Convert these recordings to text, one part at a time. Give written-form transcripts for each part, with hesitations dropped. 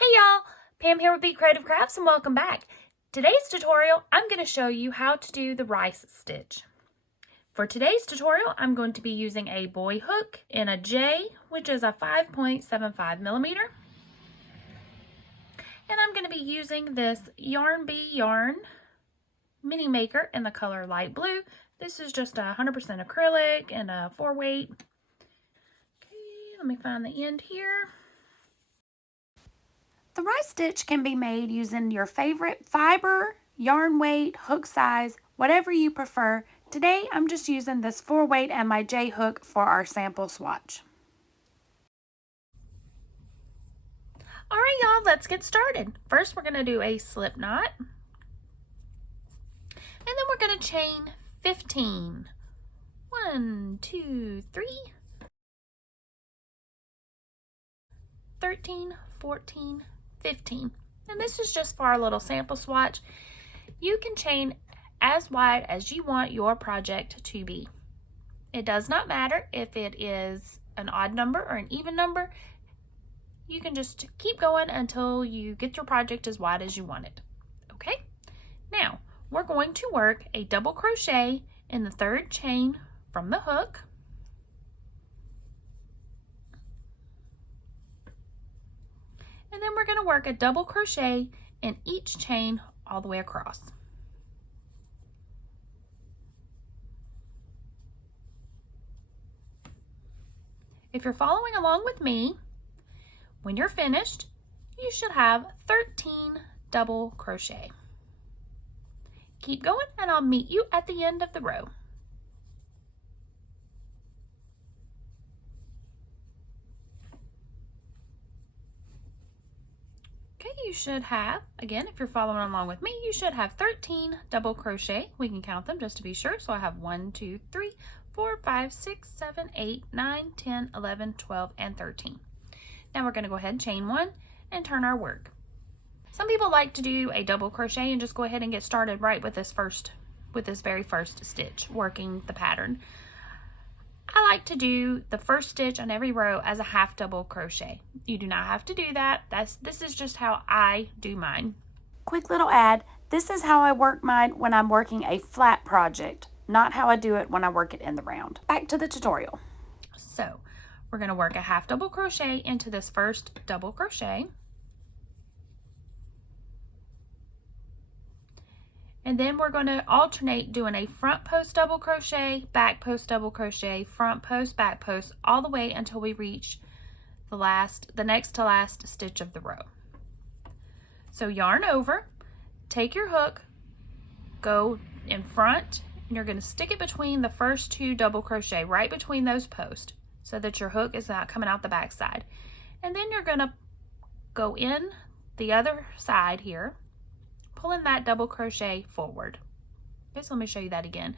Hey y'all, Pam here with BeeCreative Crafts and welcome back. Today's tutorial, I'm going to show you how to do the rice stitch. For today's tutorial, I'm going to be using a boy hook in a J, which is a 5.75 millimeter. And I'm going to be using this Yarn Bee yarn mini maker in the color light blue. This is just 100% acrylic and a 4-weight. Okay, let me find the end here. The rice stitch can be made using your favorite fiber, yarn weight, hook size, whatever you prefer. Today I'm just using this 4-weight and my J hook for our sample swatch. Alright y'all, let's get started. First we're going to do a slip knot. And then we're going to chain 15. 1, 2, 3, 13, 14, 15. And this is just for our little sample swatch. You can chain as wide as you want your project to be. It does not matter if it is an odd number or an even number. You can just keep going until you get your project as wide as you want it. Okay? Now, we're going to work a double crochet in the 3rd chain from the hook. And then we're going to work a double crochet in each chain all the way across. If you're following along with me, when you're finished, you should have 13 double crochet. Keep going and I'll meet you at the end of the row. Okay, you should have, again, if you're following along with me, you should have 13 double crochet. We can count them just to be sure. So I have 1, 2, 3, 4, 5, 6, 7, 8, 9, 10, 11, 12, and 13. Now we're going to go ahead and chain 1 and turn our work. Some people like to do a double crochet and just go ahead and get started right with this very first stitch, working the pattern. I like to do the first stitch on every row as a half double crochet. You do not have to do that. This is just how I do mine. Quick little add, this is how I work mine when I'm working a flat project, not how I do it when I work it in the round. Back to the tutorial. So we're going to work a half double crochet into this first double crochet. And then we're going to alternate doing a front post double crochet, back post double crochet, front post, back post, all the way until we reach the next to last stitch of the row. So yarn over, take your hook, go in front, and you're going to stick it between the first 2 double crochet, right between those posts, so that your hook is not coming out the back side. And then you're going to go in the other side here, pulling that double crochet forward. Okay, so let me show you that again.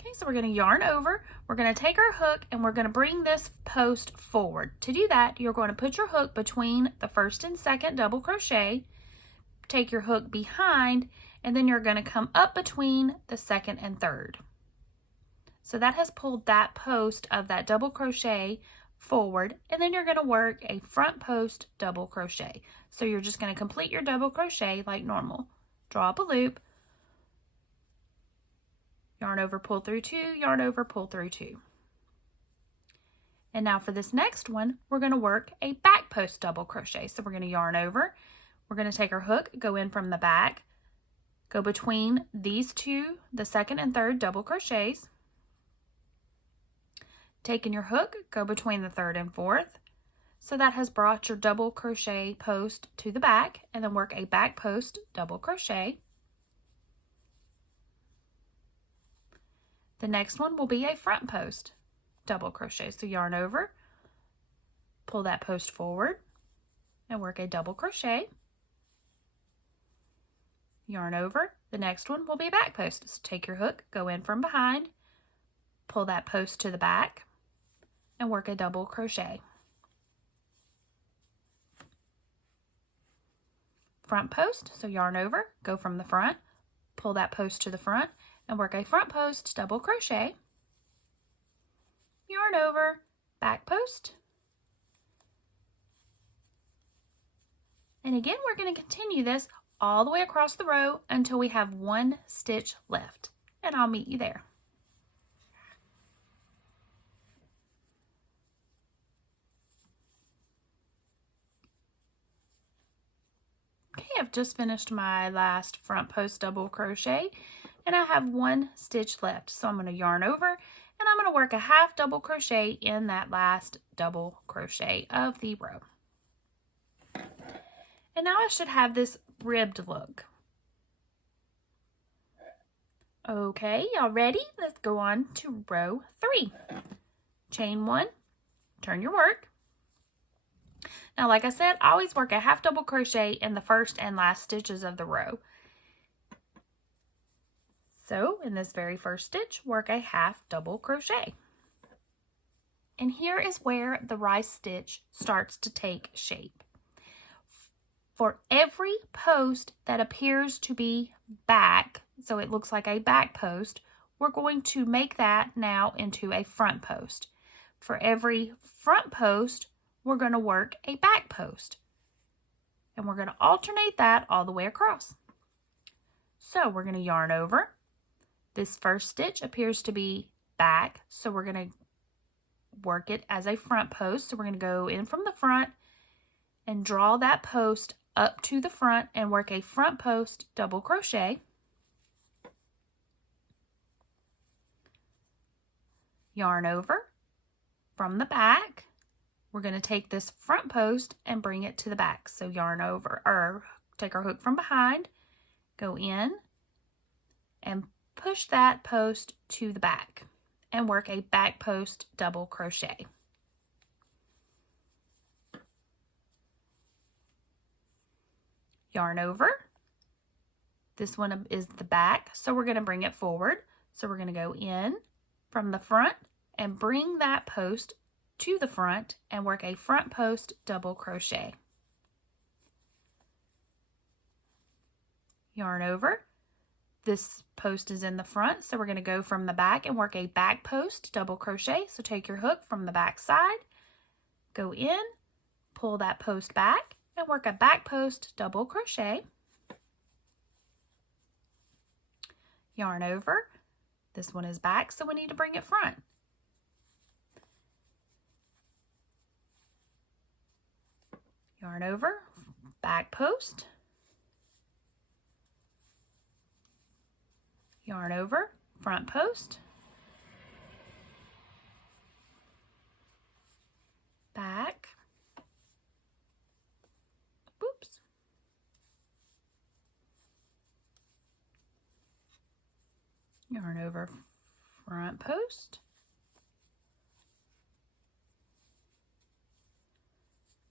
Okay, so we're going to yarn over, we're going to take our hook and we're going to bring this post forward. To do that, you're going to put your hook between the 1st and 2nd double crochet, take your hook behind, and then you're going to come up between the 2nd and 3rd. So that has pulled that post of that double crochet forward, and then you're going to work a front post double crochet. So you're just going to complete your double crochet like normal. Draw up a loop, yarn over, pull through 2, yarn over, pull through 2. And now for this next one, we're going to work a back post double crochet. So we're going to yarn over, we're going to take our hook, go in from the back, go between these 2, the 2nd and 3rd double crochets, taking your hook, go between the 3rd and 4th. So that has brought your double crochet post to the back, and then work a back post double crochet. The next one will be a front post double crochet. So yarn over, pull that post forward, and work a double crochet. Yarn over, the next one will be a back post. So take your hook, go in from behind, pull that post to the back, and work a double crochet. Front post, so yarn over, go from the front, pull that post to the front, and work a front post double crochet. Yarn over, back post, And again, we're going to continue this all the way across the row until we have 1 stitch left. And I'll meet you there. Okay, I've just finished my last front post double crochet and I have 1 stitch left. So I'm going to yarn over and I'm going to work a half double crochet in that last double crochet of the row. And now I should have this ribbed look. Okay, y'all ready? Let's go on to row 3. Chain 1, turn your work. Now, like I said, I always work a half double crochet in the first and last stitches of the row. So, in this very first stitch, work a half double crochet. And here is where the rice stitch starts to take shape. For every post that appears to be back, so it looks like a back post, we're going to make that now into a front post. For every front post, we're going to work a back post. And we're going to alternate that all the way across. So we're going to yarn over. This first stitch appears to be back, so we're going to work it as a front post. So we're going to go in from the front and draw that post up to the front and work a front post double crochet. Yarn over from the back. We're going to take this front post and bring it to the back. So yarn over, or take our hook from behind, go in and push that post to the back and work a back post double crochet. Yarn over. This one is the back, so we're going to bring it forward. So we're going to go in from the front and bring that post to the front and work a front post double crochet. Yarn over. This post is in the front, so we're going to go from the back and work a back post double crochet. So take your hook from the back side, go in, pull that post back, and work a back post double crochet. Yarn over. This one is back, so we need to bring it front. Yarn over, back post. Yarn over, front post. Back. Oops. Yarn over, front post.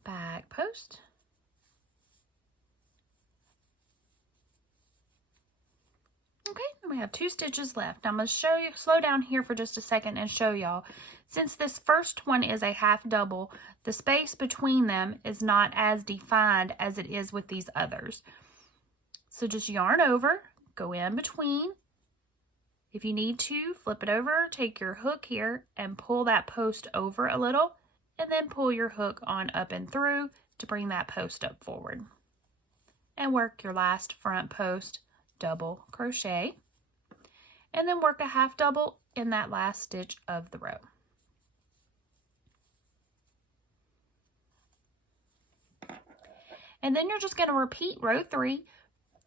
Back post. Okay, and we have 2 stitches left. I'm going to show you, slow down here for just a second and show y'all. Since this first one is a half double, the space between them is not as defined as it is with these others. So just yarn over, go in between. If you need to, flip it over, take your hook here and pull that post over a little, and then pull your hook on up and through to bring that post up forward. And work your last front post double crochet, and then work a half double in that last stitch of the row. And then you're just going to repeat row 3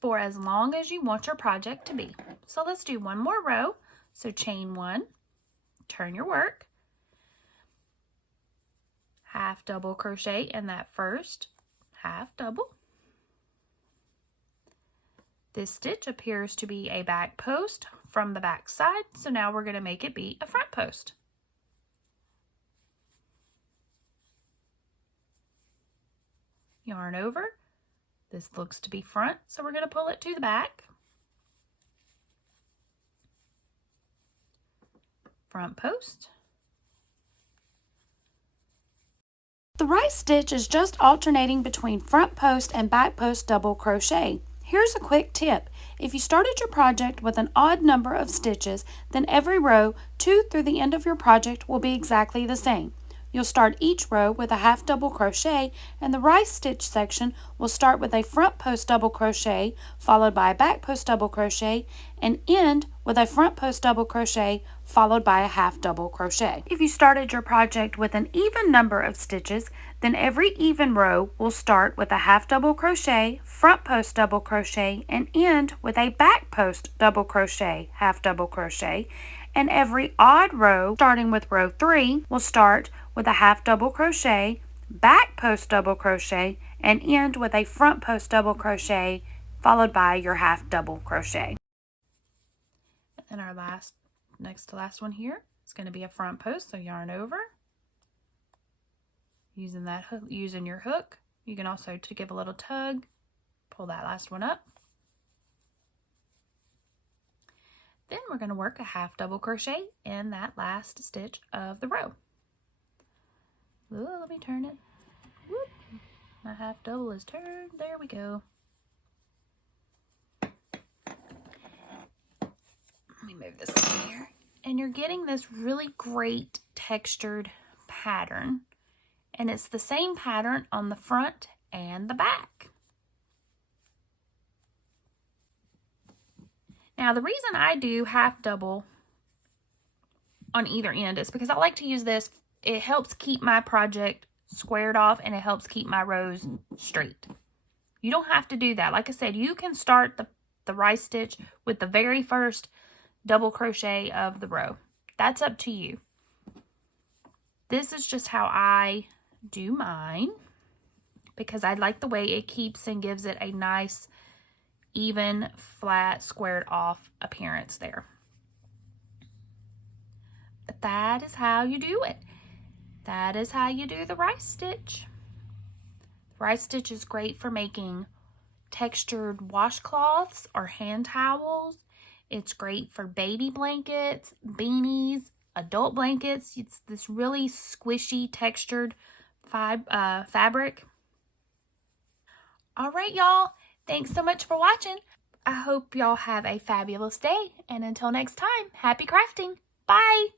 for as long as you want your project to be. So let's do one more row. So chain 1, turn your work, half double crochet in that first half double. This stitch appears to be a back post from the back side, so now we're going to make it be a front post. Yarn over. This looks to be front, so we're going to pull it to the back. Front post. The rice stitch is just alternating between front post and back post double crochet. Here's a quick tip. If you started your project with an odd number of stitches, then every row 2 through the end of your project will be exactly the same. You'll start each row with a half double crochet, and the rice stitch section will start with a front post double crochet followed by a back post double crochet and end with a front post double crochet followed by a half double crochet. If you started your project with an even number of stitches, then every even row will start with a half double crochet, front post double crochet, and end with a back post double crochet, half double crochet. And every odd row, starting with row 3, will start with a half double crochet, back post double crochet, and end with a front post double crochet followed by your half double crochet. And our next to last one here is going to be a front post, so yarn over. Using your hook, you can also, to give a little tug, pull that last one up. Then we're going to work a half double crochet in that last stitch of the row. Ooh, let me turn it. Whoop. My half double is turned. There we go. Let me move this in here. And you're getting this really great textured pattern. And it's the same pattern on the front and the back. Now, the reason I do half double on either end is because I like to use this. It helps keep my project squared off and it helps keep my rows straight. You don't have to do that. Like I said, you can start the rice stitch with the very first double crochet of the row. That's up to you. This is just how I do mine because I like the way it keeps and gives it a nice, even, flat, squared off appearance there. But that is how you do it. That is how you do the rice stitch. The rice stitch is great for making textured washcloths or hand towels. It's great for baby blankets, beanies, adult blankets. It's this really squishy textured fabric. All right, y'all. Thanks so much for watching. I hope y'all have a fabulous day. And until next time, happy crafting. Bye.